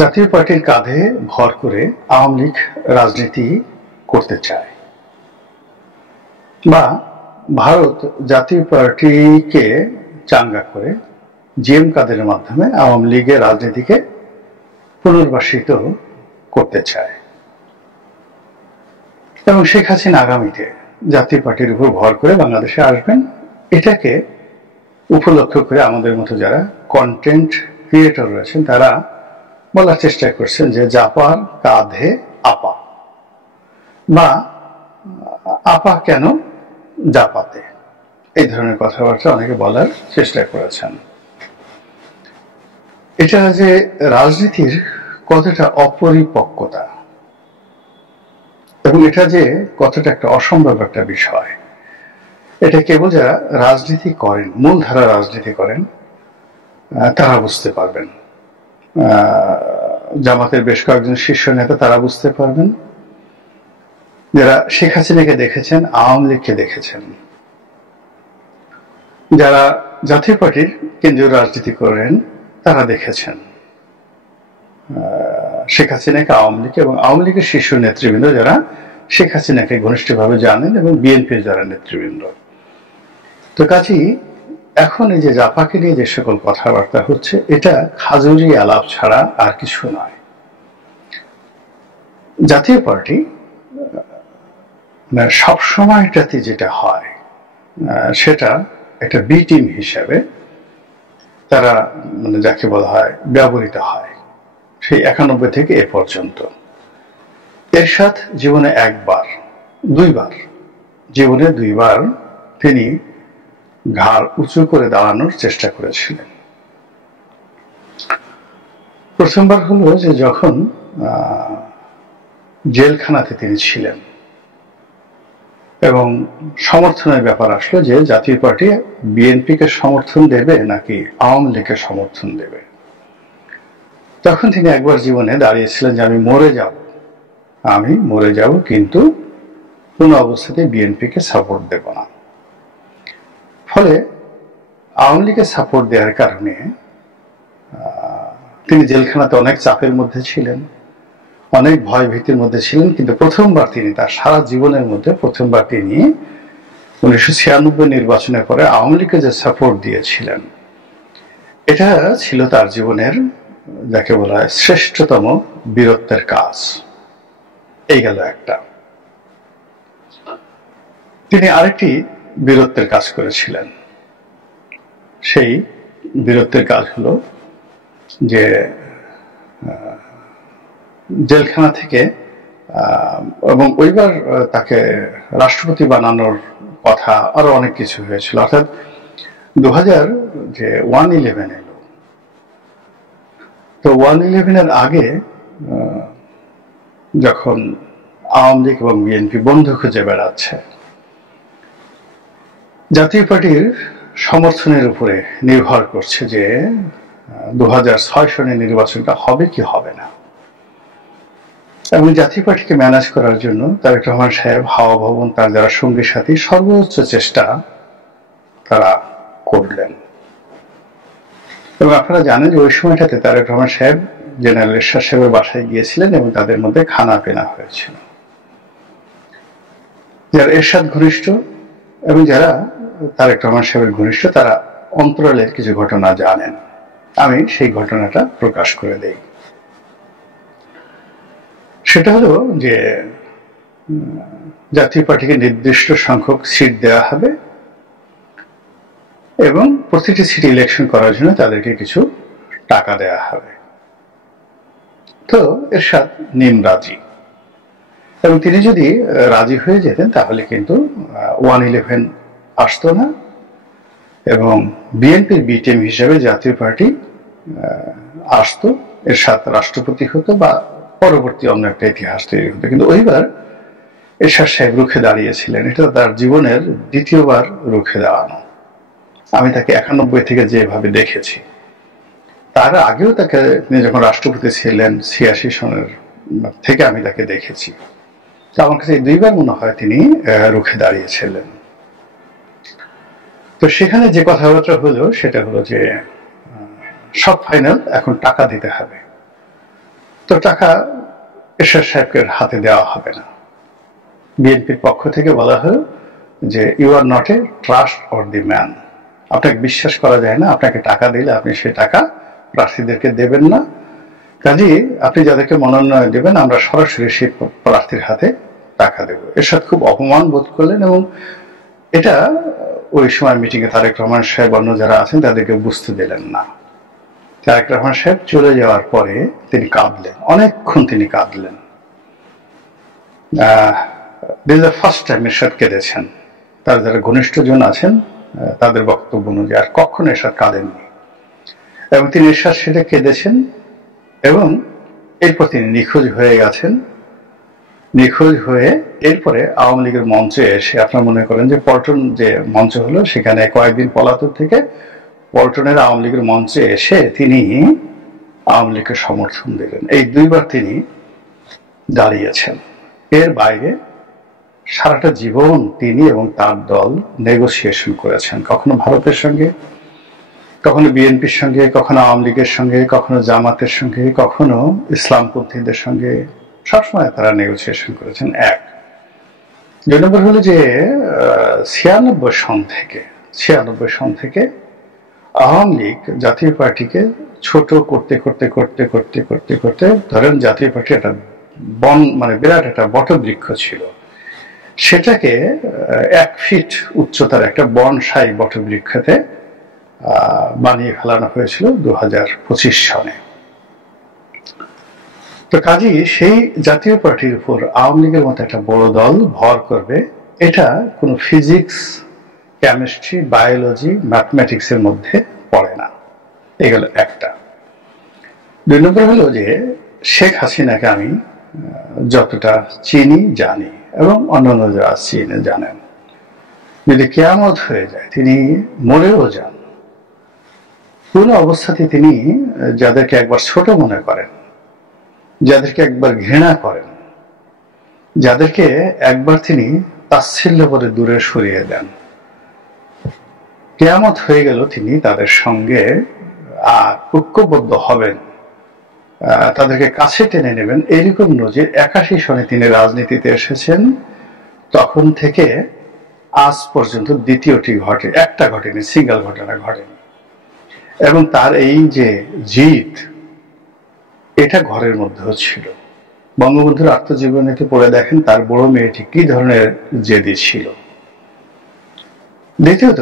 জাতীয় পার্টির কাঁধে ভর করে আওয়ামী লীগ রাজনীতি করতে চায়, বা ভারত জাতীয় পার্টিকে চাঙ্গা করে জিএম কাদেরের মাধ্যমে আওয়ামী লীগের রাজনীতিকে পুনর্বাসিত করতে চায় এবং শেখ হাসিনা আগামীতে জাতীয় পার্টির উপর ভর করে বাংলাদেশে আসবেন, এটাকে উপলক্ষ করে আমাদের মতো যারা কন্টেন্ট ক্রিয়েটর রয়েছেন তারা বলার চেষ্টা করছেন যে জাপার কাঁধে আপা, বা আপা কেন জাপাতে, এই ধরনের কথাবার্তা অনেকে বলার চেষ্টা করেছেন। এটা যে রাজনীতির কতটা অপরিপক্কতা এবং এটা যে কতটা একটা অসম্ভব একটা বিষয়, এটা কেবল যারা রাজনীতি করেন, মূলধারা রাজনীতি করেন, তারা বুঝতে পারবেন। জামাতের বেশ কয়েকজন শীর্ষ নেতা তারা বুঝতে পারবেন, যারা শেখ হাসিনাকে দেখেছেন, আওয়ামী লীগকে দেখেছেন, যারা জাতীয় পার্টির কেন্দ্রীয় রাজনীতি করেন তারা দেখেছেন শেখ হাসিনাকে, আওয়ামী লীগ এবং আওয়ামী লীগের শীর্ষ নেতৃবৃন্দ যারা শেখ হাসিনাকে ঘনিষ্ঠভাবে জানেন এবং বিএনপির যারা নেতৃবৃন্দ। তো কাজেই এখন এই যে জাপাকে নিয়ে যে সকল কথাবার্তা হচ্ছে, এটা খাজুরি আলাপ ছাড়া আর কিছু নয়। জাতীয় পার্টি সবসময়টাতে যেটা হয় সেটা একটা বি টিম হিসাবে তারা যাকে বলা হয় ব্যবহৃত হয় সেই 91 থেকে এ পর্যন্ত। এরশাদ জীবনে জীবনে দুইবার তিনি ঘাড় উঁচু করে দাঁড়ানোর চেষ্টা করেছিলেন। প্রথমবার হলো যে যখন জেলখানাতে তিনি ছিলেন এবং সমর্থনের ব্যাপার আসলো যে জাতীয় পার্টি বিএনপিকে সমর্থন দেবে নাকি আওয়ামী লীগকে সমর্থন দেবে। তখন তিনি একবার জীবনে দাঁড়িয়েছিলেন যে আমি মরে যাব কিন্তু কোন অবস্থাতে বিএনপিকে সাপোর্ট দেব না। ফলে আওয়ামী লীগের সাপোর্ট দেওয়ার কারণে তিনি জেলখানাতে অনেক চাপের মধ্যে ছিলেন, অনেক ভয় ভীতির মধ্যে ছিলেন, কিন্তু প্রথমবার তিনি তার সারা জীবনের মধ্যে 1996 নির্বাচনের পরে আওয়ামী লীগকে যে সাপোর্ট দিয়েছিলেন, এটা ছিল তার জীবনের যাকে বলা হয় শ্রেষ্ঠতম বীরত্বের কাজ। এই গেল একটা। তিনি আরেকটি বীরত্বের কাজ করেছিলেন। সেই বীরত্বের কাজ হলো যে জেলখানা থেকে এবং ওইবার তাকে রাষ্ট্রপতি বানানোর কথা, আরো অনেক কিছু হয়েছিল। অর্থাৎ 111 এলো, তো 111 আগে যখন আওয়ামী লীগ এবং বিএনপি বন্ধু খুঁজে বেড়াচ্ছে, জাতীয় পার্টির সমর্থনের উপরে নির্ভর করছে যে 2006 সনের নির্বাচনটা হবে কি হবে না, এবং জাতীয় পার্টিকে ম্যানেজ করার জন্য তারেক রহমান সাহেব, হাওয়া ভবন, তার যারা সঙ্গী সাথী সর্বোচ্চ চেষ্টা তারা করলেন। এবং আপনারা জানেন যে ওই সময়টাতে তারেক রহমান সাহেব জেনারেল এরশাদ সাহেবের বাসায় গিয়েছিলেন এবং তাদের মধ্যে খানা পেনা হয়েছিল। যারা এরশাদ ঘনিষ্ঠ এবং যারা তারেক রহমান সাহেবের ঘনিষ্ঠ তারা অন্তরালের কিছু ঘটনা জানেন। আমি সেই ঘটনাটা প্রকাশ করে দেই। সেটা হলো যে জাতীয় পার্টিকে নির্দিষ্ট সংখ্যক সিট দেওয়া হবে এবং প্রতিটি সিট ইলেকশন করার জন্য তাদেরকে কিছু টাকা দেওয়া হবে। তো এরশাদ রাজি, এবং তিনি যদি রাজি হয়ে যেতেন তাহলে কিন্তু 111 আসতো না এবং বিএনপির বি টিম হিসেবে জাতীয় পার্টি আসতো, এরশাদ রাষ্ট্রপতি হতো বা পরবর্তী অন্য একটা ইতিহাস তৈরি হতো। কিন্তু ওইবার এরশাদ সাহেব রুখে দাঁড়িয়েছিলেন। এটা তার জীবনের দ্বিতীয়বার রুখে দাঁড়ানো। আমি তাকে 91 থেকে যেভাবে দেখেছি, তার আগেও তাকে তিনি যখন রাষ্ট্রপতি ছিলেন 86 সনের থেকে আমি তাকে দেখেছি। আমার কাছে দুইবার মনে হয় তিনি রুখে দাঁড়িয়েছিলেন। তো সেখানে যে কথাবার্তা হলো সেটা হলো যে সব ফাইনাল এখন টাকা দিতে হবে। তো টাকা এরশাদ সাহেবকে হাতে দেওয়া হবে না। বিএনপির পক্ষ থেকে বলা হলো যে you are not a trust or the man, আপনাকে বিশ্বাস করা যায় না, আপনাকে টাকা দিলে আপনি সেই টাকা প্রার্থীদেরকে দেবেন না, কাজেই আপনি যাদেরকে মনোনয়ন দেবেন আমরা সরাসরি সেই প্রার্থীর হাতে টাকা দেব। এরশাদ খুব অপমান বোধ করলেন এবং এটা ওই সময় মিটিংয়ে তারেক রহমান সাহেব অন্য যারা আছেন তাদেরকে বুঝতে দিলেন না। তারেক রহমান সাহেব চলে যাওয়ার পরে তিনি কাঁদলেন, অনেকক্ষণ তিনি কাঁদলেন। দিস দ্য ফার্স্ট টাইম এরশাদ কেঁদেছেন। তার যারা ঘনিষ্ঠজন আছেন তাদের বক্তব্য অনুযায়ী আর কখনো এরশাদ কাঁদেননি, এবং তিনি এরশাদ সেটা কেঁদেছেন এবং এরপর তিনি নিখোঁজ হয়ে গেছেন। নিখোঁজ হয়ে এরপরে আওয়ামী লীগের মঞ্চে এসে, আপনারা মনে করেন যে পল্টন যে মঞ্চ হলো সেখানে কয়েকদিন পলাতক থেকে পল্টনের আওয়ামী লীগের মঞ্চে এসে তিনি আওয়ামী লীগকে সমর্থন দিলেন। এই দুইবার তিনি দাঁড়িয়েছেন। এর বাইরে সারাটা জীবন তিনি এবং তার দল নেগোসিয়েশন করেছেন, কখনো ভারতের সঙ্গে, কখনো বিএনপির সঙ্গে, কখনো আওয়ামী লীগের সঙ্গে, কখনো জামাতের সঙ্গে, কখনো ইসলামপন্থীদের সঙ্গে, সবসময় তারা নেগোসিয়েশন করেছেন। এক। দুই নম্বর হলো যে 96 সন থেকে আওয়ামী লীগ জাতীয় পার্টিকে ছোট করতে করতে করতে করতে করতে করতে ধরেন জাতীয় পার্টি একটা বিরাট একটা বটবৃক্ষ ছিল, সেটাকে 1 ফিট উচ্চতার একটা বনসাই বটবৃক্ষতে বানিয়ে ফেলানো হয়েছিল 2025 সনে। তো কাজেই সেই জাতীয় পার্টির উপর আওয়ামী লীগের মতো একটা বড় দল ভর করবে, এটা কোনো ফিজিক্স, কেমিস্ট্রি, বায়োলজি, ম্যাথমেটিক্স এর মধ্যে পড়ে না। এগুলো একটা। দুই নম্বর হলো যে শেখ হাসিনাকে আমি যতটা চিনি জানি এবং অন্যান্য যারা চিনে জানেন, যদি কিয়ামত হয়ে যায় তিনি মরেও যান, কোন অবস্থাতে তিনি যাদেরকে একবার ছোট মনে করেন, যাদেরকে একবার ঘৃণা করেন, যাদেরকে একবার তিনি তাচ্ছিল্য করে দূরে সরিয়ে দেন, কিয়ামত হয়ে গেল তিনি তাদের সঙ্গে আর ঐক্যবদ্ধ হবেন, তাদেরকে কাছে টেনে নেবেন। এইরকম নজির 81 সনে তিনি রাজনীতিতে এসেছেন, তখন থেকে আজ পর্যন্ত দ্বিতীয়টি ঘটে, একটা ঘটেনি, সিঙ্গেল ঘটনা ঘটেনি। এবং তার এই যে জিত, এটা ঘরের মধ্যেও ছিল। বঙ্গবন্ধুর আত্মজীবনীতে পড়ে দেখেন তার বড় মেয়েটি কি ধরনের জেদি ছিল। দ্বিতীয়ত,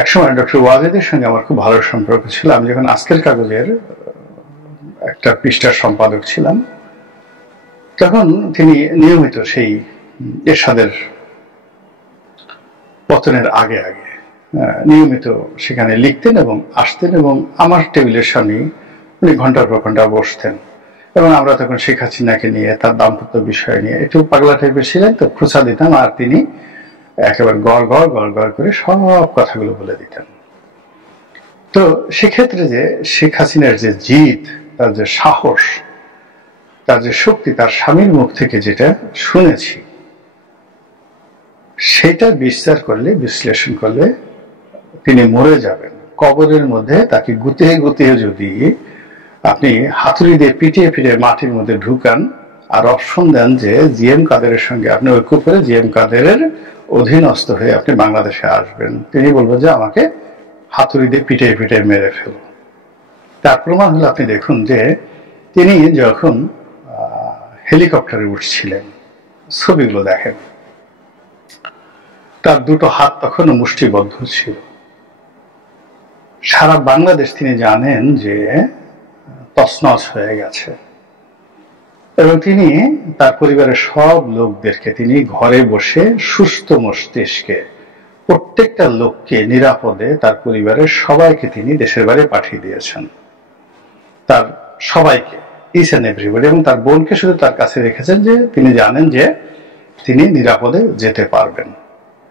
একসময় ডক্টর ওয়াজেদের সঙ্গে আমার খুব ভালো সম্পর্ক ছিল। আমি যখন আজকের কাগজের একটা পৃষ্ঠার সম্পাদক ছিলাম, তখন তিনি নিয়মিত সেই এরশাদের পতনের আগে আগে নিয়মিত সেখানে লিখতেন এবং আসতেন, এবং আমার টেবিলের সামনে উনি ঘন্টার পর ঘন্টা বসতেন। এবং আমরা তখন শেখ হাসিনাকে নিয়ে, তার দাম্পত্য বিষয় নিয়ে একটু পাগলা টাইপের ছিলেন, তো খোঁচা দিতাম আর তিনি একেবারে গড় করে সব কথাগুলো বলে দিতেন। তো সেক্ষেত্রে যে শেখ হাসিনার যে জিদ, তার যে সাহস, তার যে শক্তি, তার স্বামীর মুখ থেকে যেটা শুনেছি, সেটা বিশ্লেষণ করলে তিনি মরে যাবেন। কবরের মধ্যে তাকে গুতিয়ে গুতিয়ে যদি আপনি হাতুড়ি দিয়ে পিটিয়ে পিটিয়ে মাটির মধ্যে ঢুকান আর অপশন দেন যে জিএম কাদেরের সঙ্গে আপনি ঐক্য করে জিএম কাদেরের অধীনস্থ হয়ে আপনি বাংলাদেশে আসবেন, তিনি বলবেন যে আমাকে হাতুড়ি দিয়ে পিটিয়ে পিটিয়ে মেরে ফেলো। তার প্রমাণ হলো আপনি দেখুন যে তিনি যখন হেলিকপ্টারে উঠছিলেন, ছবিগুলো দেখেন, তার দুটো হাত তখনও মুষ্টিবদ্ধ ছিল। সারা বাংলাদেশ তিনি জানেন যে তছনছ হয়ে গেছে, এবং তিনি তার পরিবারের সব লোকদেরকে তিনি ঘরে বসে সুস্থ মস্তিষ্কে প্রত্যেকটা লোককে নিরাপদে, তার পরিবারের সবাইকে তিনি দেশের বাইরে পাঠিয়ে দিয়েছেন, তার সবাইকে, ইচ এন্ড এভরিবডি, এবং তার বোনকে শুধু তার কাছে রেখেছেন যে তিনি জানেন যে তিনি নিরাপদে যেতে পারবেন।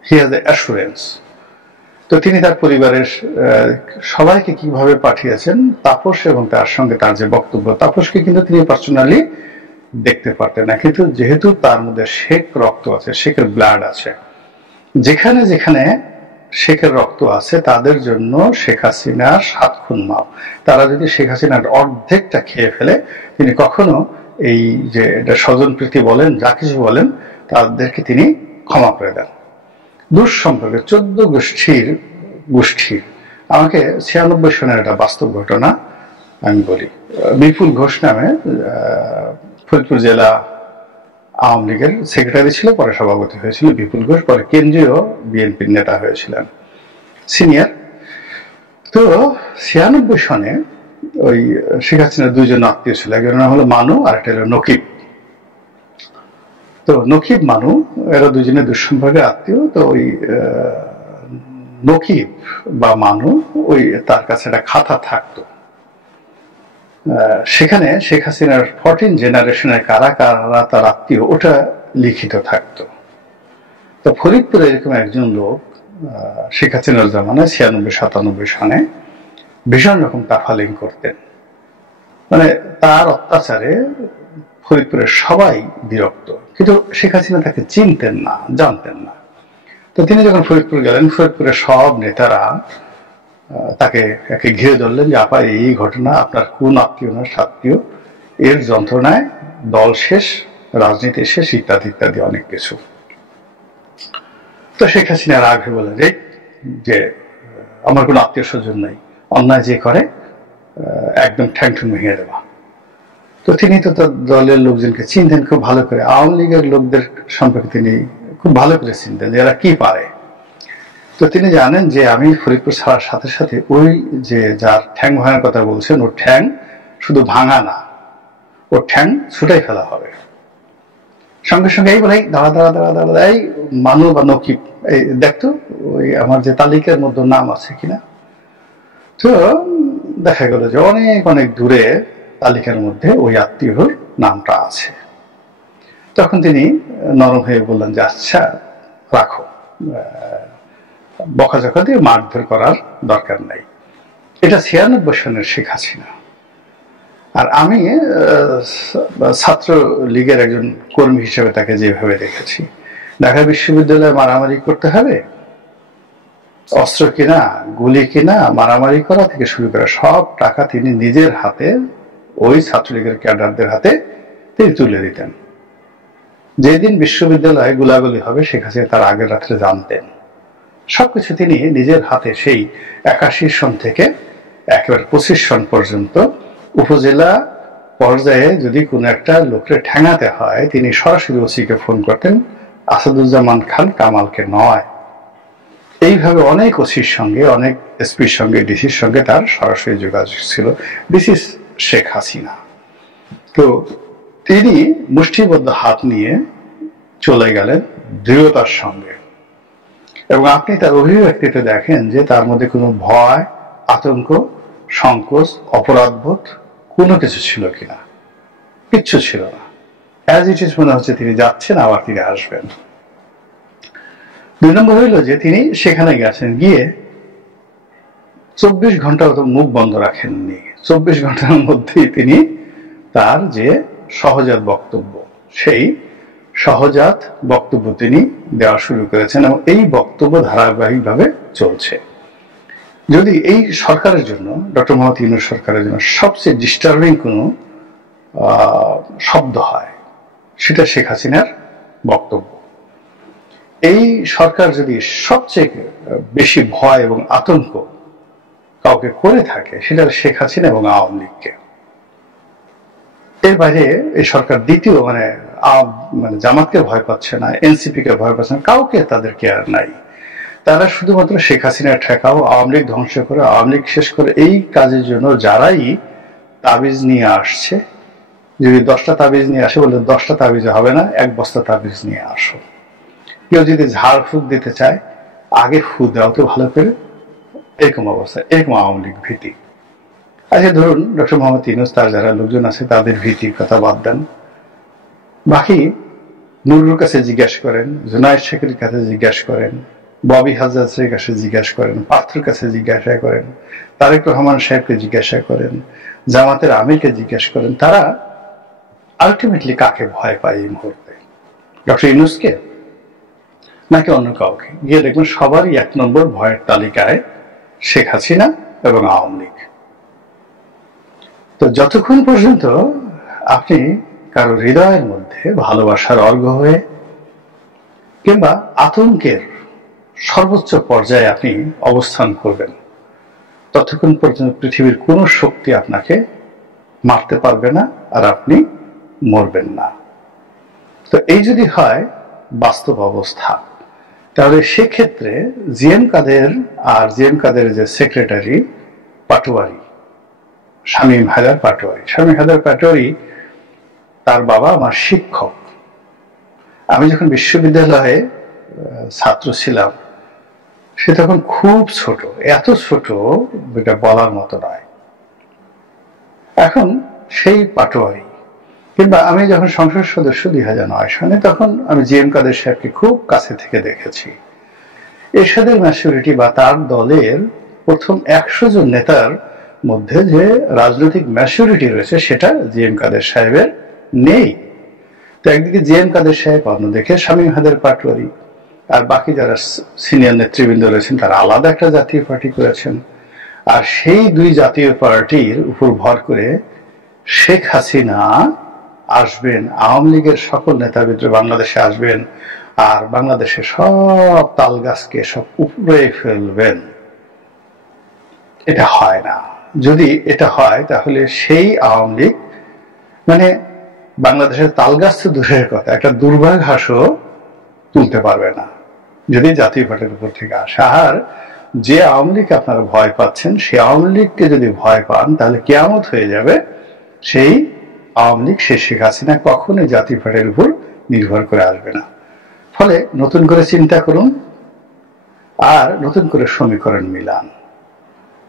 He has the assurance. তো তিনি তার পরিবারের সবাইকে কিভাবে পাঠিয়েছেন, তাপস এবং তার সঙ্গে তার যে বক্তব্য, তাপসকে কিন্তু তিনি পার্সোনালি দেখতে পারতেন না, কিন্তু যেহেতু তার মধ্যে শেখ রক্ত আছে, শেখের ব্লাড আছে, যেখানে যেখানে শেখের রক্ত আছে তাদের জন্য শেখ হাসিনার 7 খুন মাপ। তারা যদি শেখ হাসিনার অর্ধেকটা খেয়ে ফেলে তিনি কখনো এই যে এটা স্বজনপ্রীতি বলেন যা কিছু বলেন তাদেরকে তিনি ক্ষমা করে দেন। দূর সম্পর্কে 14 গোষ্ঠীর আমাকে 96 সনের একটা বাস্তব ঘটনা আমি বলি। বিপুল ঘোষ নামে ফরিদপুর জেলা আওয়ামী লীগের সেক্রেটারি ছিল, পরে সভাপতি হয়েছিল বিপুল ঘোষ, পরে কেন্দ্রীয় বিএনপির নেতা হয়েছিলেন, সিনিয়র। তো 96 সনে ওই শেখ হাসিনার 2 জন আত্মীয় ছিল, একজনের নাম হলো মানু আর একটা হলো নকিব। তো নকিব মানু এরা 2 জনের দুঃসম্পর্কের আত্মীয়। তো ওই নকিব বা মানু ওই তার কাছে একটা খাতা থাকতো, সেখানে শেখ হাসিনার 14 জেনারেশনের কারা কারা তার আত্মীয় ওটা লিখিত থাকতো। তো ফরিদপুরে এরকম একজন লোক শেখ হাসিনার জামানায় 96-97 সনে ভীষণ রকম তাফালিং করতেন, মানে তার অত্যাচারে ফরিদপুরের সবাই বিরক্ত, কিন্তু শেখ হাসিনা তাকে চিনতেন না, জানতেন না। তো তিনি যখন ফরিদপুর গেলেন, ফরিদপুরের সব নেতারা তাকে একে ঘিরে ধরলেন যে আপা এই ঘটনা, আপনার কোন আত্মীয় না সাত্মীয়, এর যন্ত্রণায় দল শেষ, রাজনীতি শেষ, ইত্যাদি ইত্যাদি অনেক কিছু। তো শেখ হাসিনার আগে বলে যে আমার কোনো আত্মীয় স্বজন নাই, অন্যায় যে করে একদম ঠ্যাংঠুন ভেঙে দেওয়া। তো তিনি তো তার দলের লোকজনকে চিনতেন খুব ভালো করে, আওয়ামী লীগের লোকদের সম্পর্কে তিনি খুব ভালো করে চিনতেন যে এরা কি পারে। তো তিনি জানেন যে আমি ফরিদপুর ছাড়ার সাথে সাথে ওই যে যার ঠ্যাং ভাঙার কথা বলছেন ওর ঠ্যাং শুধু ভাঙা না, ওর ঠ্যাং ছুটাই ফেলা হবে। সঙ্গে সঙ্গে এই বলে দাঁড়া দাঁড়া দাঁড়া দাঁড়া, এই মানু বা নকিব এই দেখতো ওই আমার যে তালিকার মধ্যে নাম আছে কিনা। তো দেখা গেল যে অনেক অনেক দূরে তালিকার মধ্যে ওই আত্মীয়র নামটা আছে। তখন তিনি নরম হয়ে বললেন যে আচ্ছা রাখো, বকাঝকা দিয়ে মারধর করার দরকার নাই। এটা 96 সনের শেখ হাসিনা। আর আমি ছাত্র লীগের একজন কর্মী হিসেবে তাকে যেভাবে দেখেছি, ঢাকা বিশ্ববিদ্যালয়ে মারামারি করতে হবে, অস্ত্র কিনা, গুলি কিনা, মারামারি করা থেকে শুরু করে সব টাকা তিনি নিজের হাতে ওই ছাত্রলীগের ক্যাডারদের হাতে তিনি তুলে দিতেন। যেদিন বিশ্ববিদ্যালয়ে গোলাগুলি হবে শেখ হাসিনা তার আগের রাত্রে জানতেন। সবকিছু তিনি নিজের হাতে সেই 81 সন থেকে একেবারে 25 সন পর্যন্ত উপজেলা পর্যায়ে যদি কোনো একটা লোককে ঠেঙাতে হয় তিনি সরাসরি ওসিকে ফোন করতেন, আসাদুজ্জামান খান কামালকে নয়। এইভাবে অনেক ওসির সঙ্গে, অনেক এসপির সঙ্গে, ডিসির সঙ্গে তার সরাসরি যোগাযোগ ছিল। This is Sheikh Hasina. তো তিনি মুষ্টিবদ্ধ হাত নিয়ে চলে গেলেন দৃঢ়তার সঙ্গে, এবং আপনি তার অভিব্যক্তিতে দেখেন যে তার মধ্যে কোনো ভয়, আতঙ্ক, সংকোচ, অপরাধবোধ কোনো কিছু ছিল কিনা, কিচ্ছু ছিল না। অ্যাজ ইট ইজ মনে হচ্ছে তিনি যাচ্ছেন আবার তিনি আসবেন। 2 নম্বর হইল যে তিনি সেখানে গেছেন, গিয়ে 24 ঘন্টা তো মুখ বন্ধ রাখেননি। 24 ঘন্টার মধ্যেই তিনি তার যে সহজাত বক্তব্য, সেই সহজাত বক্তব্য তিনি দেওয়া শুরু করেছেন, এবং এই বক্তব্য ধারাবাহিকভাবে চলছে। যদি এই সরকারের জন্য, ডক্টর মোহাম্মদ ইউনূস সরকারের জন্য সবচেয়ে ডিস্টার্বিং কোনো শব্দ হয় সেটা শেখ হাসিনার বক্তব্য। এই সরকার যদি সবচেয়ে বেশি ভয় এবং আতঙ্ক কাউকে করে থাকে সেটা শেখ হাসিনা এবং আওয়ামী লীগকে। এর বাইরে এই সরকার দ্বিতীয় মানে জামাতকে ভয় পাচ্ছে না, এনসিপি কে ভয় পাচ্ছে না, কাউকে তাদের কেয়ার নাই। তারা শুধুমাত্র শেখ হাসিনা ঠেকাও, আওয়ামী লীগ ধ্বংস করে, আওয়ামী লীগ শেষ করে, এই কাজের জন্য যারাই তাবিজ নিয়ে আসছে, যদি 10টা তাবিজ নিয়ে আসে বলে 10টা তাবিজ হবে না, 1 বস্তা তাবিজ নিয়ে আসো। কেউ যদি ঝাড় ফুঁক দিতে চায় আগে ফু দাও তো ভালো করে, এরকম অবস্থা, এরকম আওয়ামী লীগ ভীতি। আচ্ছা ধরুন ডক্টর মোহাম্মদ ইউনূস তার যারা লোকজন আছে তাদের ভীতির কথা বাদ দেন, বাকি নুরুর কাছে জিজ্ঞাসা করেন, জুনায়েদ শেখের কাছে জিজ্ঞাসা করেন, ববি হাজরাতের কাছে জিজ্ঞাসা করেন, পার্থর কাছে জিজ্ঞাসা করেন, তারেক রহমান সাহেবকে জিজ্ঞাসা করেন, জামাতের আমিরকে জিজ্ঞাসা করেন, তারা আলটিমেটলি কাকে ভয় পায় এই মুহূর্তে? ডক্টর ইউনূসকে? নাকি অন্য কাউকে, গিয়ে দেখবেন সবারই 1 নম্বর ভয়ের তালিকায় শেখ হাসিনা এবং আওয়ামী লীগ। তো যতক্ষণ পর্যন্ত আপনি কারো হৃদয়ের মধ্যে ভালোবাসার অর্ঘ হয়ে কিংবা আতঙ্কের সর্বোচ্চ পর্যায়ে আপনি অবস্থান করবেন, ততক্ষণ পর্যন্ত পৃথিবীর কোনো শক্তি আপনাকে মারতে পারবে না, আর আপনি মরবেন না। তো এই যদি হয় বাস্তব অবস্থা, তাহলে সেক্ষেত্রে জিএম কাদের আর জিএম কাদের যে সেক্রেটারি পাটোয়ারি, শামীম হায়দার পাটোয়ারি, শামীম হায়দার পাটোয়ারি তার বাবা আমার শিক্ষক। আমি যখন বিশ্ববিদ্যালয়ে ছাত্র ছিলাম, সে তখন খুব ছোট, এত ছোট এটা বলার মতো নয়। এখন সেই পাটোয়ারি, কিংবা আমি যখন সংসদ সদস্য 2009 সালে, তখন আমি জিএম কাদের সাহেবকে খুব কাছে থেকে দেখেছি। এরশাদের ম্যাচুরিটি বা তার দলের প্রথম 100 জন নেতার মধ্যে যে রাজনৈতিক ম্যাচুরিটি রয়েছে সেটা জিএম কাদের সাহেবের নেই। তো একদিকে জিএম কাদের সাহেব, অন্যদিকে শামীম হায়দার পাটোয়ারি, আর বাকি যারা সিনিয়র নেতৃবৃন্দ রয়েছেন তারা আলাদা একটা জাতীয় পার্টি করেছেন। আর সেই দুই জাতীয় পার্টির উপর ভর করে শেখ হাসিনা আসবেন, আওয়ামী লীগের সকল নেতাবৃন্দ বাংলাদেশে আসবেন, আর বাংলাদেশে সব তাল গাছকে সব উপড়ে ফেলবেন। এটা হয় না। যদি এটা হয় তাহলে সেই আওয়ামী লীগ মানে বাংলাদেশের তাল গাছ তো দূরের কথা, একটা দুর্বা ঘাসও তুলতে পারবে না যদি জাতীয় পার্টির উপর থেকে আসে। আর যে আওয়ামী লীগ আপনারা ভয় পাচ্ছেন, সেই আওয়ামী লীগকে যদি ভয় পান তাহলে কিয়ামত হয়ে যাবে। সেই আওয়ামী লীগ, সেই শেখ হাসিনা কখনোই জাতীয় পার্টির উপর নির্ভর করে আসবে না। ফলে নতুন করে চিন্তা করুন আর নতুন করে সমীকরণ মিলান।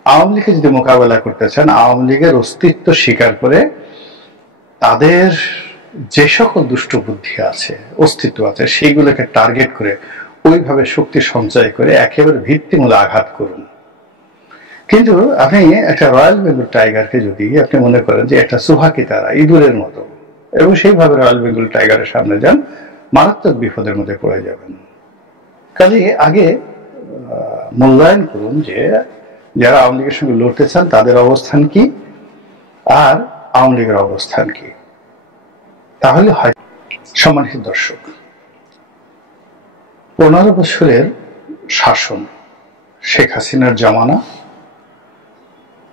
আওয়ামী লীগকে যদি মোকাবেলা করতে চান, আওয়ামী লীগের অস্তিত্ব স্বীকার করে তাদের যে সকল দুষ্ট বুদ্ধি আছে, অস্তিত্ব আছে, সেইগুলোকে টার্গেট করে ওইভাবে শক্তি সঞ্চয় করে একেবারে ভিত্তিমূল আঘাত করুন। কিন্তু আপনি একটা রয়্যাল বেঙ্গল টাইগারকে যদি আপনি মনে করেন যে একটা সুহাকি তারা, ইঁদুরের মতো, এবং সেইভাবে রয়্যাল বেঙ্গল টাইগারের সামনে যান, মারাত্মক বিপদের মধ্যে পড়ে যাবেন। কাজে আগে মূল্যায়ন করুন যে যারা আওয়ামী লীগের সঙ্গে লড়তে চান তাদের অবস্থান কি আর আওয়ামী লীগের অবস্থান কি, তাহলে হয়। সম্মানিত দর্শক, 15 বছরের শাসন, শেখ হাসিনার জমানা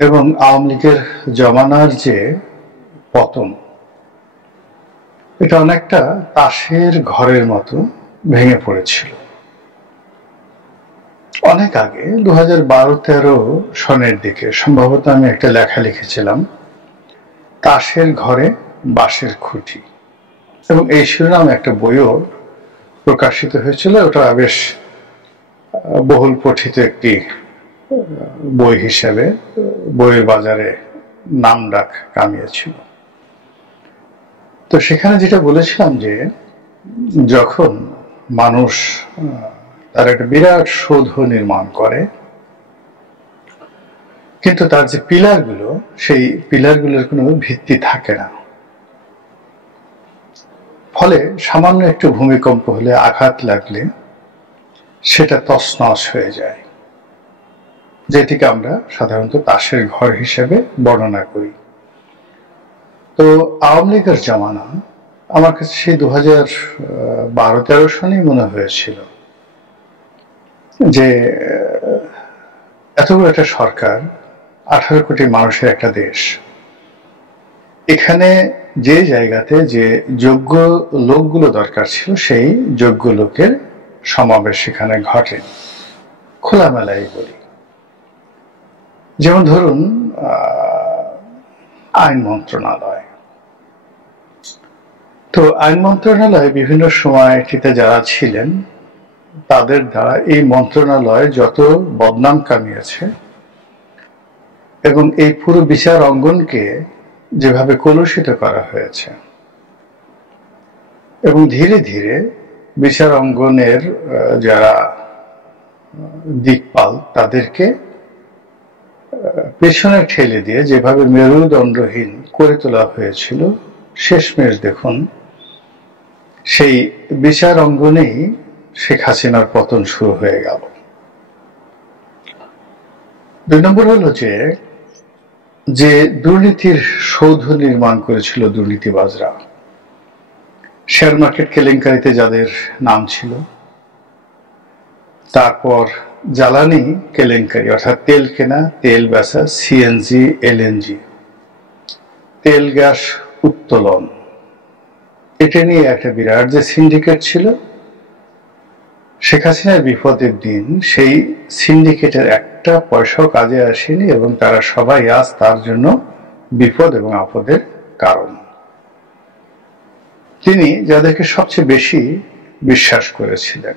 এবং আওয়ামী লীগের জমানার যে পতন, এটা অনেকটা তাসের ঘরের মতো ভেঙে পড়েছিল। অনেক আগে 2012-13 সনের দিকে সম্ভবত আমি একটা লেখা লিখেছিলাম, তাসের ঘরে বাঁশের খুঁটি, এবং এই শিরোনামে একটা বইও প্রকাশিত হয়েছিল। ওটা বেশ বহুল পঠিত একটি বই হিসেবে বইয়ের বাজারে নাম ডাক কামিয়েছিল। তো সেখানে যেটা বলেছিলাম যে যখন মানুষ তার একটা বিরাট সৌধ নির্মাণ করে, কিন্তু তার যে পিলারগুলো, সেই পিলারগুলোর কোনো ভিত্তি থাকে না। ফলে সামান্য একটু ভূমিকম্প হলে, আঘাত লাগলে সেটা তছনছ হয়ে যায়, যেটিকে আমরা সাধারণত তাসের ঘর হিসেবে বর্ণনা করি। তো আওয়ামী লীগের জমানা আমার কাছে সেই 2012-13 সনেই মনে হয়েছিল যে এত বড় একটা সরকার, 18 কোটি মানুষের একটা দেশ, এখানে যে জায়গাতে যে যোগ্য লোকগুলো দরকার ছিল সেই যোগ্য লোকের সমাবেশ সেখানে ঘটেনি। খোলামেলাই বলি, যেমন ধরুন আইন মন্ত্রণালয়। তো আইন মন্ত্রণালয়ে বিভিন্ন সময়টিতে যারা ছিলেন তাদের দ্বারা এই মন্ত্রণালয় যত বদনাম কামিয়েছে এবং এই পুরো বিচার অঙ্গনকে যেভাবে কলুষিত করা হয়েছে, এবং ধীরে ধীরে বিচার অঙ্গনের যারা দিকপাল তাদেরকে পেছনে ঠেলে দিয়ে যেভাবে মেরুদণ্ডহীন করে তোলা হয়েছিল, শেষমেশ দেখুন সেই বিচার অঙ্গনেই শেখ হাসিনার পতন শুরু হয়ে গেল। 2 নম্বর হলো যে দুর্নীতির সৌধ নির্মাণ করেছিল দুর্নীতিবাজরা, শেয়ার মার্কেট কেলেঙ্কারিতে যাদের নাম ছিল, তারপর জ্বালানি কেলেঙ্কারি অর্থাৎ তেল কেনা, তেল বেচা, সিএনজি, এলএনজি, তেল গ্যাস উত্তোলন, এটা নিয়ে একটা বিরাট যে সিন্ডিকেট ছিল, শেখ হাসিনার বিপদের দিন সেই সিন্ডিকেটের একটা পয়সাও কাজে আসেনি এবং তারা সবাই আজ তার জন্য বিপদ এবং আপদের কারণ। তিনি যাদেরকে সবচেয়ে বেশি বিশ্বাস করেছিলেন,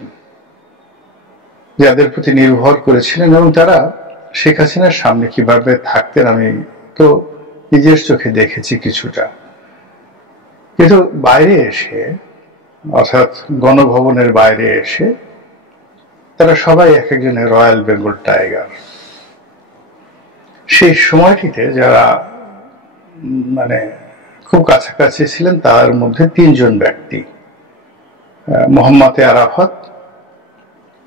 যাদের প্রতি নির্ভর করেছিলেন এবং তারা শেখ হাসিনার সামনে কিভাবে থাকতেন আমি তো নিজের চোখে দেখেছি কিছুটা, কিন্তু বাইরে এসে অর্থাৎ গণভবনের বাইরে এসে তারা সবাই এক একজনের রয়্যাল বেঙ্গল টাইগার। সেই সময়টিতে যারা মানে খুব কাছাকাছি ছিলেন তার মধ্যে 3 জন ব্যক্তি, মোহাম্মদ আরাফাত,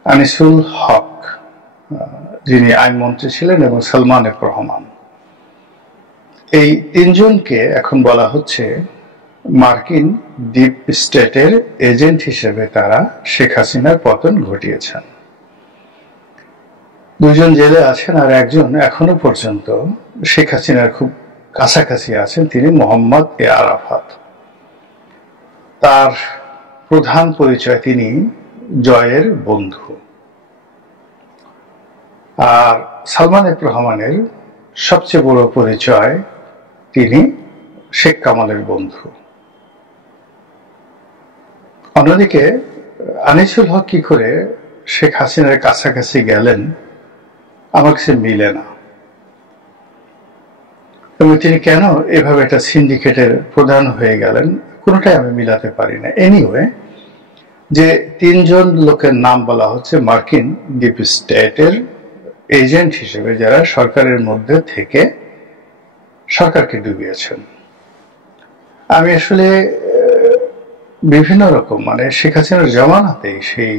আনিসুল হক যিনি আইনমন্ত্রী ছিলেন এবং সালমান এফ রহমান, এই 3 জনকে এখন বলা হচ্ছে মার্কিন ডিপ স্টেটের এজেন্ট হিসেবে তারা শেখ হাসিনার পতন ঘটিয়েছেন। 2 জন জেলে আছেন আর একজন এখনো পর্যন্ত শেখ হাসিনার খুব কাছাকাছি আছেন, তিনি মোহাম্মদ আরাফাত। তার প্রধান পরিচয় তিনি জয়ের বন্ধু, আর সালমান এফ রহমানের সবচেয়ে বড় পরিচয় তিনি শেখ কামালের বন্ধু। অন্যদিকে আনিসুল হক কি করে শেখ হাসিনার কাছাকাছি গেলেন আমার কাছে মিলে না, এবং তিনি কেন এভাবে একটা সিন্ডিকেটের প্রধান হয়ে গেলেন কোনোটাই আমি মিলাতে পারি না। এনিওয়ে, যে 3 জন লোকের নাম বলা হচ্ছে মার্কিন ডিপ স্টেটের এজেন্ট হিসেবে, যারা সরকারের মধ্যে থেকে সরকারকে ডুবিয়েছেন। আমি আসলে বিভিন্ন রকম শেখ হাসিনার জামানাতেই সেই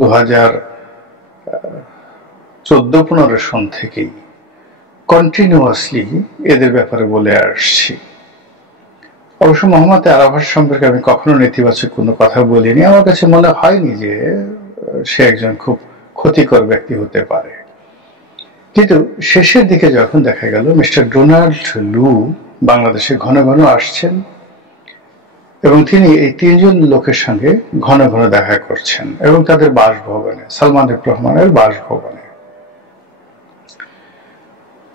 2014-15 সন থেকেই কন্টিনিউয়াসলি এদের ব্যাপারে বলে আসছি। অবশ্য মোহাম্মদ আরাফাত সম্পর্কে আমি কখনো নেতিবাচক কোনো কথা বলিনি, আমার কাছে মনে হয়নি যে সে একজন খুব ক্ষতিকর ব্যক্তি হতে পারে। কিন্তু শেষের দিকে যখন দেখা গেল মিস্টার ডোনাল্ড লু বাংলাদেশে ঘন ঘন আসছেন এবং তিনি এই 3 জন লোকের সঙ্গে ঘন ঘন দেখা করছেন এবং তাদের বাসভবনে, সালমান এফ রহমানের বাসভবনে,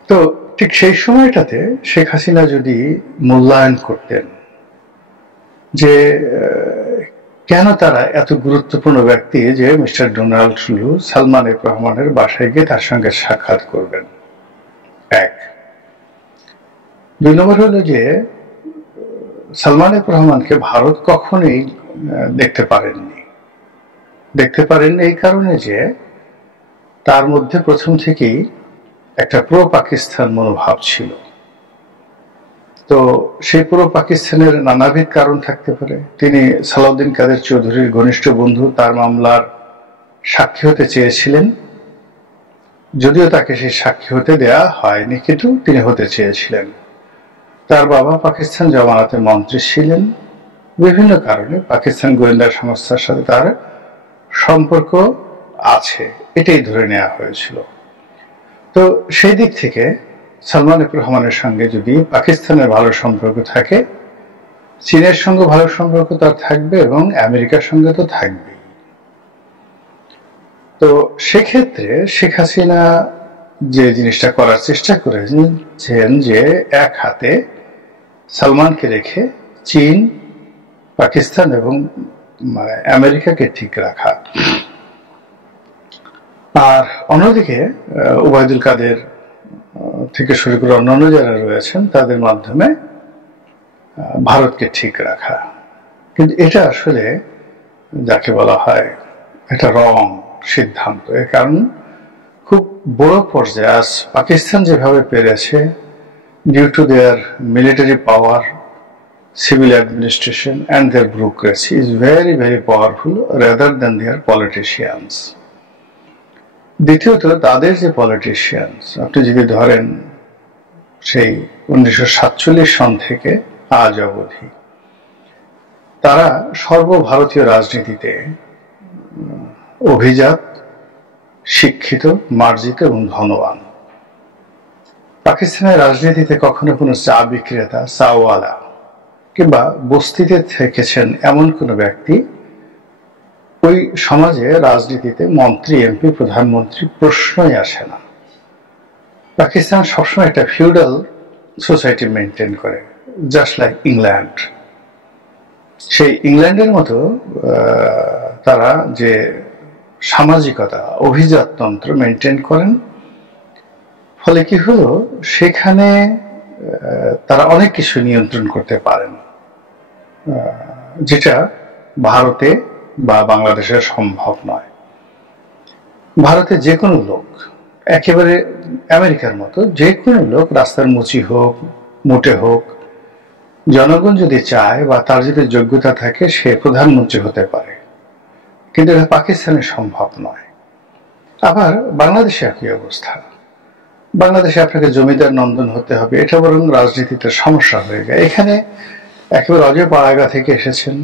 তো ঠিক সেই সময়টাতে শেখ হাসিনা যদি মূল্যায়ন করতেন যে কেন তারা এত গুরুত্বপূর্ণ ব্যক্তি যে মিস্টার ডোনাল্ড লু সালমান এফ রহমানের বাসায় গিয়ে তার সঙ্গে সাক্ষাৎ করবেন, 1। 2 নম্বর হলো যে সালমান এফ রহমানকে ভারত কখনোই দেখতে পারেননি এই কারণে যে তার মধ্যে প্রথম থেকেই একটা প্রো পাকিস্তান মনোভাব ছিল। তো সেই পুরো পাকিস্তানের নানাবিধ কারণ থাকতে পারে। তিনি সালাউদ্দিন কাদের চৌধুরীর ঘনিষ্ঠ বন্ধু, তার মামলার সাক্ষী হতে চেয়েছিলেন, যদিও তাকে সেই সাক্ষী হতে দেয়া হয়নি, কিন্তু তিনি হতে চেয়েছিলেন। তার বাবা পাকিস্তান জামানাতে মন্ত্রী ছিলেন। বিভিন্ন কারণে পাকিস্তান গোয়েন্দা সংস্থার সাথে তার সম্পর্ক আছে, এটাই ধরে নেওয়া হয়েছিল। তো সেই দিক থেকে সালমান এফ রহমানের সঙ্গে যদি পাকিস্তানের ভালো সম্পর্ক থাকে, চীনের সঙ্গে ভালো সম্পর্ক তার থাকবে এবং আমেরিকার সঙ্গে তো থাকবেই। তো সেক্ষেত্রে শেখ হাসিনা যে জিনিসটা করার চেষ্টা করেছেন যে এক হাতে সালমানকে রেখে চীন, পাকিস্তান এবং আমেরিকাকে ঠিক রাখা, আর অন্যদিকে ওবায়দুল কাদের থেকে শুরু করে অন্যান্য যারা রয়েছেন তাদের মাধ্যমে ভারতকে ঠিক রাখা। কিন্তু এটা আসলে যাকে বলা হয় এটা রং সিদ্ধান্ত। এর কারণ খুব বড় পর্যায়ে আজ পাকিস্তান যেভাবে পেরেছে due to their military power civil administration and their bureaucracy is very, very powerful rather than their politicians. দ্বিতীয়ত তাদের যে পলিটিশিয়ানস, আপনি যদি ধরেন সেই 1947 সন থেকে আজ অবধি, তারা সর্বভারতীয় রাজনীতিতে অভিজাত, শিক্ষিত, মার্জিত এবং ধনবান। পাকিস্তানের রাজনীতিতে কখনো কোনো চা বিক্রেতা, চাওয়ালা কিংবা বস্তিতে থেকেছেন এমন কোনো ব্যক্তি ওই সমাজে রাজনীতিতে মন্ত্রী, এমপি, প্রধানমন্ত্রী প্রশ্নই আসে না। পাকিস্তান সবসময় একটা ফিউডাল সোসাইটি মেনটেন করে, জাস্ট লাইক ইংল্যান্ড। সেই ইংল্যান্ডের মতো তারা যে সামাজিকতা, অভিজাততন্ত্র মেনটেন করেন, ফলে কি হলো, সেখানে তারা অনেক কিছু নিয়ন্ত্রণ করতে পারেন, যেটা ভারতে বা বাংলাদেশে সম্ভব নয়। ভারতে যে কোনো লোক, একেবারে আমেরিকার মতো যে কোনো লোক, রাস্তার মুচি হোক, মোটে হোক, জনগণ যদি চায় বা তার যদি যোগ্যতা থাকে, সে প্রধানমন্ত্রী হতে পারে, কিন্তু এটা পাকিস্তানে সম্ভব নয়। আবার বাংলাদেশে একই অবস্থা। বাংলাদেশে আপনাকে জমিদার নন্দন হতে হবে, এটা বরং রাজনীতিতে সমস্যা হয়ে যায়। এখানে একেবারে অজপাড়াগা থেকে এসেছেন,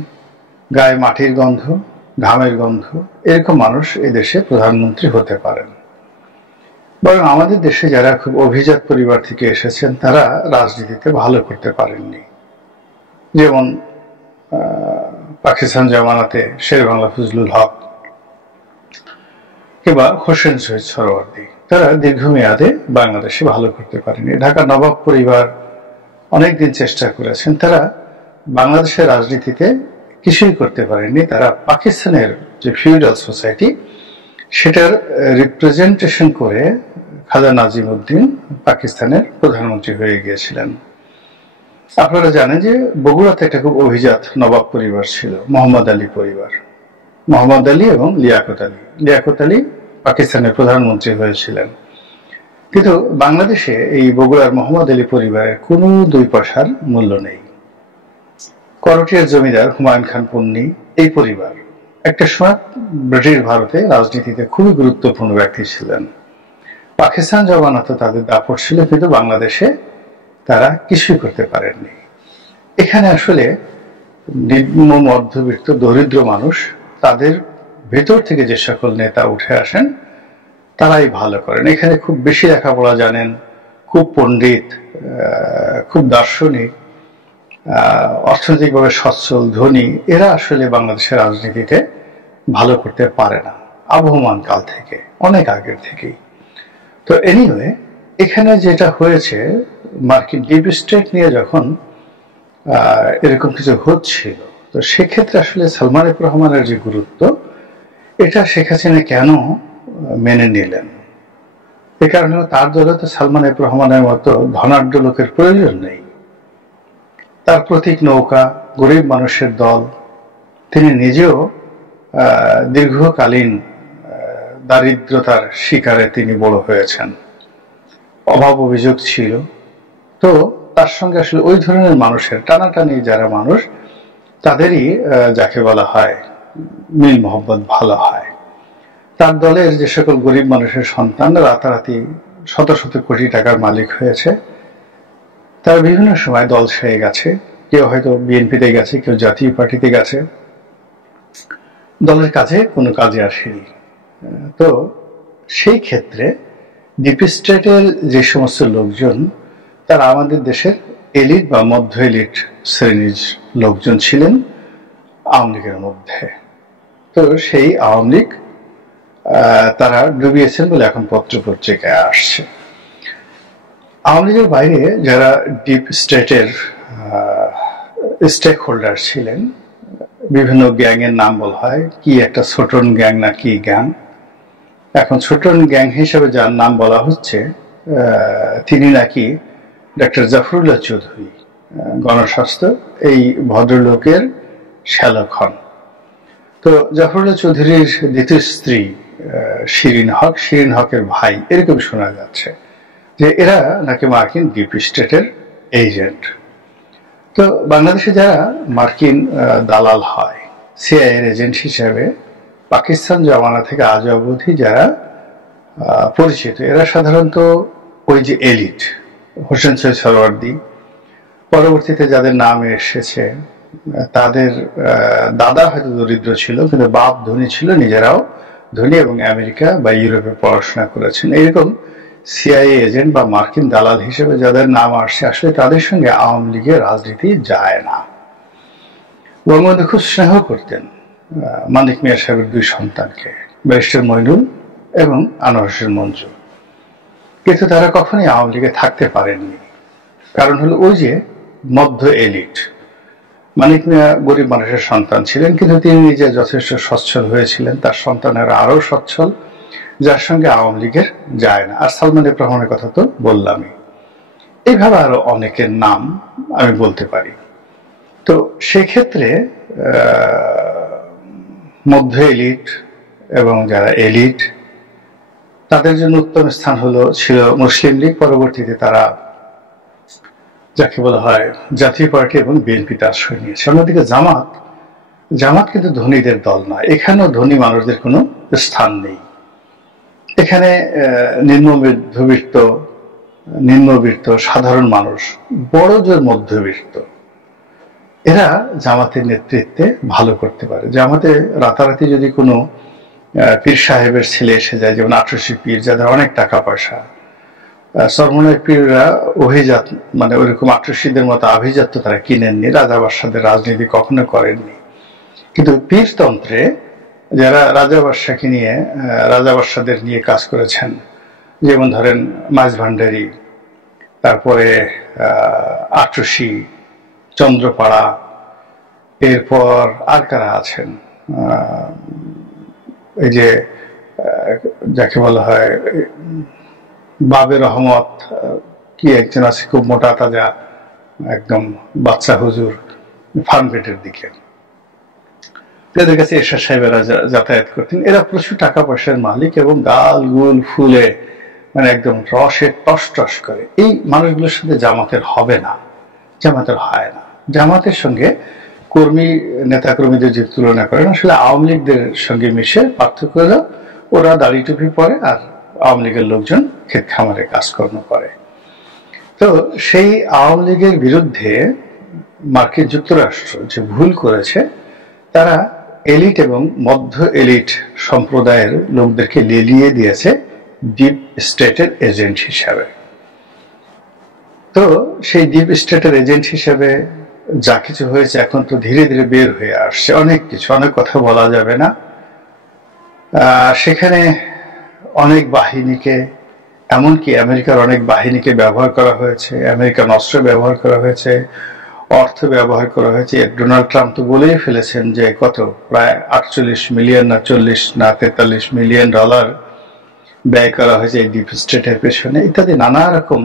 গায়ে মাটির গন্ধ, ঘামের গন্ধ, এরকম মানুষ এদেশে প্রধানমন্ত্রী হতে পারেন। বরং আমাদের দেশে যারা খুব অভিজাত পরিবার থেকে এসেছেন, তারা রাজনীতিতে ভালো করতে পারেননি। যেমন পাকিস্তান জামানাতে শেরেবাংলা ফজলুল হক কিংবা হোসেন শহীদ সোহরাওয়ার্দী, তারা দীর্ঘমেয়াদে বাংলাদেশে ভালো করতে পারেনি। ঢাকা নবাব পরিবার অনেকদিন চেষ্টা করেছেন, তারা বাংলাদেশের রাজনীতিতে কিছুই করতে পারেনি। তারা পাকিস্তানের যে ফিউডাল সোসাইটি, সেটার রিপ্রেজেন্টেশন করে খাজা নাজিমউদ্দিন পাকিস্তানের প্রধানমন্ত্রী হয়ে গিয়েছিলেন। আপনারা জানেন যে বগুড়াতে একটা খুব অভিজাত নবাব পরিবার ছিল, মোহাম্মদ আলী পরিবার। মোহাম্মদ আলী এবং লিয়াকত আলী। লিয়াকত আলী পাকিস্তানের প্রধানমন্ত্রী হয়েছিলেন, কিন্তু বাংলাদেশে এই বগুড়ার মোহাম্মদ আলী পরিবারের কোনো 2 পয়সার মূল্য নেই। করটিয়ার জমিদার হুমায়ুন খান পন্নী, এই পরিবার একটা সময় ব্রিটিশ ভারতে রাজনীতিতে খুবই গুরুত্বপূর্ণ ব্যক্তি ছিলেন। পাকিস্তান জমানাতে তাদের দাপট ছিল, কিন্তু বাংলাদেশে তারা কিছুই করতে পারেননি। এখানে আসলে নিম্ন মধ্যবিত্ত দরিদ্র মানুষ, তাদের ভেতর থেকে যে সকল নেতা উঠে আসেন, তারাই ভালো করেন। এখানে খুব বেশি লেখাপড়া জানেন, খুব পণ্ডিত, খুব দার্শনিক, অর্থনৈতিকভাবে সচ্ছল, ধনী, এরা আসলে বাংলাদেশের রাজনীতিতে ভালো করতে পারে না, আবহমান কাল থেকে, অনেক আগের থেকেই। তো এনিওয়ে, এখানে যেটা হয়েছে, মার্কিন ডিপ স্টেট নিয়ে যখন এরকম কিছু হচ্ছিল, তো সেক্ষেত্রে আসলে সালমান এফ রহমানের যে গুরুত্ব, এটা শেখ হাসিনা কেন মেনে নিলেন? এ কারণে তার দলে তো সালমান এফ রহমানের মতো ধনাঢ্য লোকের প্রয়োজন নেই। তার প্রতীক নৌকা, গরিব মানুষের দল। তিনি নিজেও দীর্ঘকালীন দারিদ্রতার শিকারে তিনি বড় হয়েছেন, অভাব অভিযোগ ছিল। তো তার সঙ্গে আসলে ওই ধরনের মানুষের টানাটানি, যারা মানুষ, তাদেরই যাকে বলা হয় মিল মোহব্বত ভালো হয়। তার দলের যে সকল গরিব মানুষের সন্তান রাতারাতি শত শত কোটি টাকার মালিক হয়েছে, তারা বিভিন্ন সময় দল ছেড়ে গেছে। কেউ হয়তো বিএনপিতে গেছে, কেউ জাতীয় পার্টিতে গেছে, দলের কাজে কোনো কাজে আসেনি। তো সেই ক্ষেত্রে ডিপ স্টেটের যে সমস্ত লোকজন, তারা আমাদের দেশের এলিট বা মধ্য এলিট শ্রেণীর লোকজন ছিলেন আওয়ামী লীগের মধ্যে। তো সেই আওয়ামী লীগ তারা ডুবিয়েছেন বলে এখন পত্র পত্রিকায় আসছে। আওয়ামী লীগের বাইরে যারা ডিপ স্টেটের স্টেক হোল্ডার ছিলেন, বিভিন্ন গ্যাংয়ের নাম বলা হয়, কি একটা ছোটন গ্যাং না কি গ্যাং। এখন ছোটন গ্যাং হিসেবে যার নাম বলা হচ্ছে, তিনি নাকি ডক্টর জাফরুল্লাহ চৌধুরী, গণস্বাস্থ্য, এই ভদ্রলোকের শ্যালক হন। তো জাফরুল্লাহ চৌধুরীর দ্বিতীয় স্ত্রী শিরিন হক, শিরিন হকের ভাই, এরকম শোনা যাচ্ছে যে এরা নাকি মার্কিন ডিপ স্টেটের এজেন্ট। তো বাংলাদেশে যারা মার্কিন দালাল হয় সিআইএর এজেন্ট হিসেবে পাকিস্তান জমানা থেকে আজ অবধি যারা পরিচিত, এরা সাধারণত ওই যে এলিট, হোসেন সৈয়দ সরওয়ার্দী, পরবর্তীতে যাদের নাম এসেছে তাদের দাদা হয়তো দরিদ্র ছিল কিন্তু বাপ ধনী ছিল, নিজেরাও ধনী এবং আমেরিকা বা ইউরোপে পড়াশোনা করেছেন। এরকম সিআইএ এজেন্ট বা মার্কিন দালাল হিসেবে যাদের নাম আসছে, আসলে তাদের সঙ্গে আওয়ামী লীগের রাজনীতি যায় না। বঙ্গবন্ধু খুব স্নেহ করতেন মানিক মিয়া সাহেবের দুই সন্তানকে, ব্যারিস্টার মইনুল এবং আনোয়ার হোসেন মঞ্জু, কিন্তু তারা কখনোই আওয়ামী লীগে থাকতে পারেননি। কারণ হলো ওই যে মধ্য এলিট। মানিক মিয়া গরিব মানুষের সন্তান ছিলেন, কিন্তু তিনি নিজে যথেষ্ট সচ্ছল হয়েছিলেন, তার সন্তানেরা আরো সচ্ছল, যার সঙ্গে আওয়ামী লীগের যায় না। আর সালমান এফ রহমানের কথা তো বললামই, এইভাবে আরো অনেকের নাম আমি বলতে পারি। তো সেক্ষেত্রে মধ্য এলিট এবং যারা এলিট, তাদের জন্য উত্তম স্থান ছিল মুসলিম লীগ। পরবর্তীতে তারা যাকে বলা হয় জাতীয় পার্টি এবং বিএনপিতে আশ্রয় নিয়েছে। অন্যদিকে জামাত কিন্তু ধনীদের দল নয়, এখানেও ধনী মানুষদের কোনো স্থান নেই। এখানে নিম্নবিত্ত সাধারণ মানুষ, বড় জোর মধ্যবিত্ত, এরা জামাতের নেতৃত্বে ভালো করতে পারে। জামাতে রাতারাতি যদি কোনো পীর সাহেবের ছেলে এসে যায়, যেমন ৮৮ পীর, যাদের অনেক টাকা পয়সা, সরমনের পীররা অভিজাত, মানে ওইরকম ৮৮দের মতো আভিজাত্য তারা কিনেননি, রাজা বাদশাদের রাজনীতি কখনো করেননি। কিন্তু পীরতন্ত্রে যারা রাজা বাদশাদের নিয়ে কাজ করেছেন, যেমন ধরেন মাইজ ভান্ডারী, তারপরে ৮৮, চন্দ্রপাড়া, এরপর আর কারা আছেন, এই যে যাকে বলা হয় বাবে রহমত, কি একজন আছে খুব মোটা তাজা, একদম বাচ্চা হুজুর, ফার্মগেটের দিকে, এদের কাছে এরশাদ সাহেবেরা যাতায়াত করতেন। এরা প্রচুর টাকা পয়সার মালিক এবং গাল গুল ফুলে মানে একদম রসে টস টস করে। এই মানুষগুলোর সাথে জামাতের হয় না। জামাতের সঙ্গে নেতাকর্মীদের যে তুলনা করেন, আসলে আওয়ামী লীগদের সঙ্গে মিশে পার্থক্য হলো ওরা দাড়ি টুপি পরে আর আওয়ামী লীগের লোকজন ক্ষেত খামারে কাজকর্ম করে। তো সেই আওয়ামী লীগের বিরুদ্ধে মার্কিন যুক্তরাষ্ট্র যে ভুল করেছে, তারা এলিট এবং মধ্য এলিট সম্প্রদায়ের লোকদেরকে লেলিয়ে দিয়েছে ডিপ স্টেটের এজেন্ট হিসাবে। তো সেই ডিপ স্টেটের এজেন্ট হিসেবে যা কিছু হয়েছে এখন তো ধীরে ধীরে বের হয়ে আসছে, অনেক কথা বলা যাবে না। সেখানে অনেক বাহিনীকে, এমনকি আমেরিকার অনেক বাহিনীকে ব্যবহার করা হয়েছে, আমেরিকান অস্ত্র ব্যবহার করা হয়েছে, অর্থ ব্যবহার করা হয়েছে। ডোনাল্ড ট্রাম্প তো বলেই ফেলেছেন যে প্রায় 48 মিলিয়ন না 40 না 43 মিলিয়ন ডলার ব্যয় করা হয়েছে এই ডিপ স্টেটের পেছনে, ইত্যাদি নানা রকম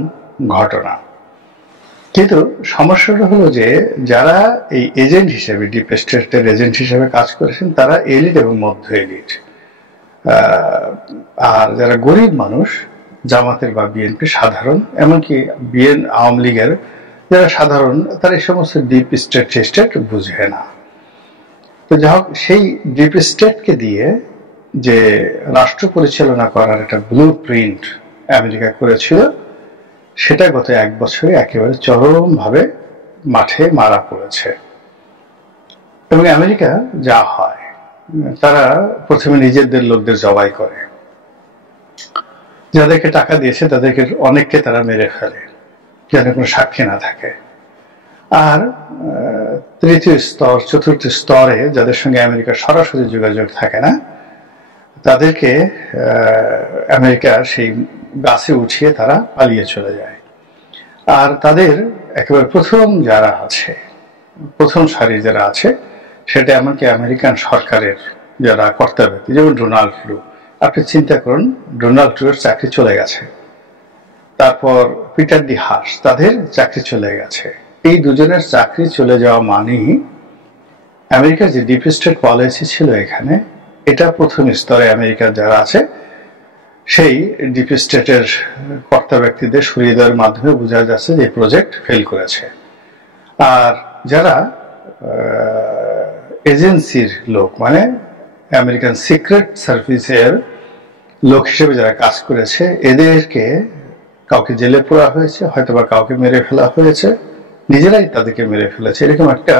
ঘটনা। কিন্তু সমস্যাটা হলো যে যারা এই এজেন্ট হিসেবে, ডিপ স্টেটের এজেন্ট হিসেবে কাজ করেছেন, তারা এলিট এবং মধ্য এলিট। আর যারা গরিব মানুষ, জামাতের বা বিএনপি সাধারণ, এমনকি আওয়ামী লীগের যারা সাধারণ, তারা এই সমস্ত ডিপ স্টেট বুঝে না। তো যাই হোক, সেই ডিপ স্টেটকে দিয়ে যে রাষ্ট্র পরিচালনা করার একটা ব্লু প্রিন্ট আমেরিকা করেছিল, সেটা গত 1 বছরে একেবারে চরমভাবে মাঠে মারা পড়েছে। এবং আমেরিকা যা হয়, তারা প্রথমে নিজেদের লোকদের জবাই করে, যাদেরকে টাকা দিয়েছে তাদেরকে অনেককে তারা মেরে ফেলে যেন কোনো সাক্ষী না থাকে। আর তৃতীয় স্তর, চতুর্থ স্তরে যাদের সঙ্গে আমেরিকার সরাসরি যোগাযোগ থাকে না, তাদেরকে আমেরিকা সেই গাছে উঠিয়ে তারা পালিয়ে চলে যায়। আর তাদের একেবারে প্রথম সারি যারা আছে, সেটা এমনকি আমেরিকান সরকারের যারা কর্তা ব্যক্তি, যেমন ডোনাল্ড ট্রাম্প। আপনি চিন্তা করুন, ডোনাল্ড ট্রাম্পের চাকরি চলে গেছে, তারপর পিটার ডি হাস, তাদের চাকরি চলে গেছে। এই দুজনের চাকরি চলে যাওয়া মানেই আমেরিকার যে ডিপ স্টেট পলিসি ছিল এখানে, এটা প্রথম স্তরে আমেরিকার যারা আছে সেই ডিপ স্টেটের কর্তা ব্যক্তিদের সরিয়ে দেওয়ার মাধ্যমে বোঝা যাচ্ছে যে প্রজেক্ট ফেল করেছে। আর যারা এজেন্সির লোক, মানে আমেরিকান সিক্রেট সার্ভিসের লোক হিসেবে যারা কাজ করেছে, এদেরকে কাউকে জেলে পোড়া হয়েছে, হয়তোবা কাউকে মেরে ফেলা হয়েছে, নিজেরাই তাদেরকে মেরে ফেলেছে। এরকম একটা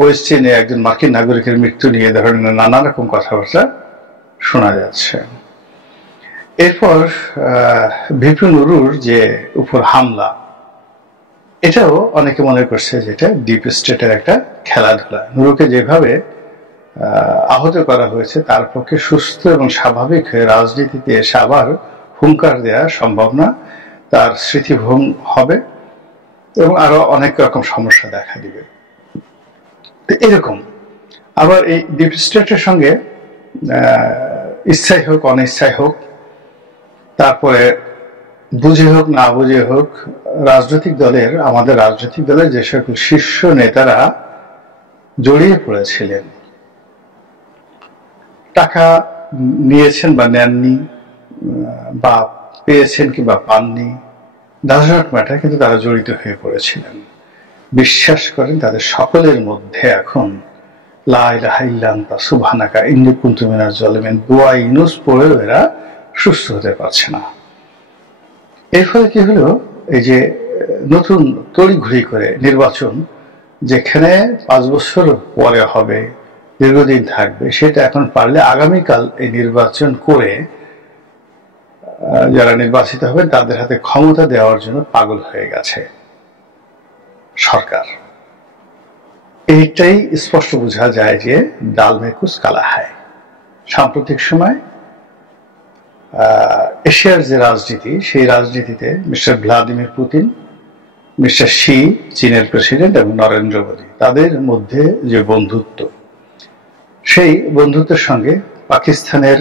ওয়েস্ট চীনে একজন মার্কিন নাগরিকের মৃত্যু নিয়ে ধরনের নানা রকম কথাবার্তা শোনা যাচ্ছে। এরপর ভিপি নুরুর যে উপর হামলা, এটাও অনেকে মনে করছে যেটা ডিপ স্টেটের একটা খেলাধুলা। নুরুকে যেভাবে আহত করা হয়েছে তার পক্ষে সুস্থ এবং স্বাভাবিক হয়ে রাজনীতিতে এসে আবার হুঙ্কার দেওয়া সম্ভব না, তার স্মৃতিভ্রম হবে এবং আরো অনেক রকম সমস্যা দেখা দিবে। তো এরকম আবার এই ডিপ স্টেটের সঙ্গে ইচ্ছাই হোক অনিচ্ছাই হোক, তারপরে বুঝে হোক না বুঝে হোক, আমাদের রাজনৈতিক দলের যে সকল শীর্ষ নেতারা জড়িয়ে পড়েছিলেন, টাকা নিয়েছেন বা নেননি, বা পেয়েছেন কিংবা পাননি, ডাজ নট ম্যাটার, কিন্তু তারা জড়িত হয়ে পড়েছিলেন। বিশ্বাস করেন তাদের সকলের মধ্যে এখন লা ইলাহা ইল্লা আনতা সুবহানাকা ইন্নী কুনতু মিনাজ জালিমিন দোয়া ইউনূস পড়েও এরা সুস্থ হতে পারছে না। এর ফলে কি হলো, এই যে নতুন তড়িঘড়ি করে নির্বাচন, যেখানে 5 বছর পরে হবে, দীর্ঘদিন থাকবে, সেটা এখন পারলে আগামীকাল এই নির্বাচন করে যারা নির্বাচিত হবেন তাদের হাতে ক্ষমতা দেওয়ার জন্য পাগল হয়ে গেছে সরকার। এইটাই স্পষ্ট বোঝা যায় যে ডাল মে কুছ কালা হায়। সাম্প্রতিক সময় এশিয়ার যে রাজনীতি, সেই রাজনীতিতে mister Vladimir Putin, mister she চীনের প্রেসিডেন্ট এবং নরেন্দ্র মোদী, তাদের মধ্যে যে বন্ধুত্ব, সেই বন্ধুত্বের সঙ্গে পাকিস্তানের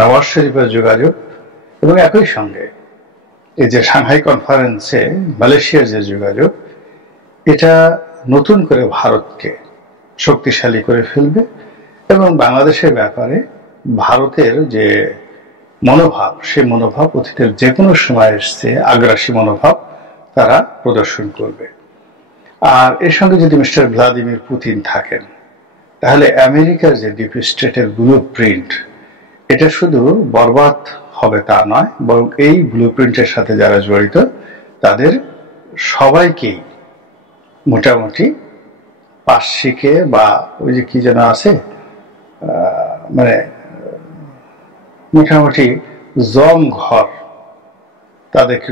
নওয়াজ শরীফের যোগাযোগ এবং একই সঙ্গে এই যে সাংহাই কনফারেন্সে মালয়েশিয়ার যে যোগাযোগ, এটা নতুন করে ভারতকে শক্তিশালী করে ফেলবে এবং বাংলাদেশের ব্যাপারে ভারতের যে মনোভাব, সেই মনোভাব অতীতের যে কোনো সময় এসছে আগ্রাসী মনোভাব তারা প্রদর্শন করবে। আর এর সঙ্গে যদি মিস্টার ভ্লাদিমির পুতিন থাকেন, তাহলে আমেরিকার যে ডিপ স্টেটের ব্লু প্রিন্ট, এটা শুধু বরবাদ হবে তা নয়, বরং এই ব্লু প্রিন্টের সাথে যারা জড়িত তাদের সবাইকেই মোটামুটি পার্শ্বিকে বা ওই যে কি যেন আছে, মানে মোটামুটি জম ঘর তাদেরকে